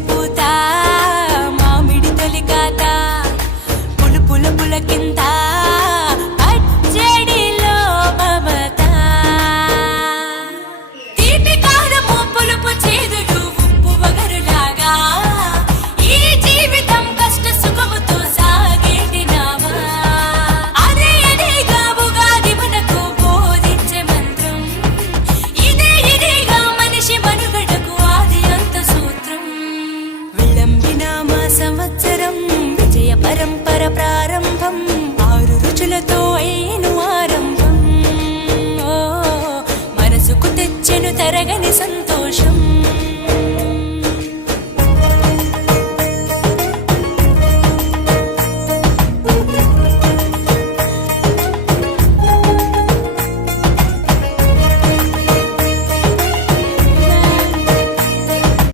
పూత మామిడి తొలికాత పులుపుల పులకింత పచ్చడిలో మమత తీపి కారము పులుపు చేదులు ఉప్పు వగరులాగా ఈ జీవితం కష్ట సుఖముతో సాగేటి నావా అదే అదేగా ఉగాది మనకు బోధించే మంత్రం ఇదేగా మనిషి మనుగడకు ఆది అంత సూత్రం విళంబినామ సంవత్సరం విజయ పరంపర ప్రారంభం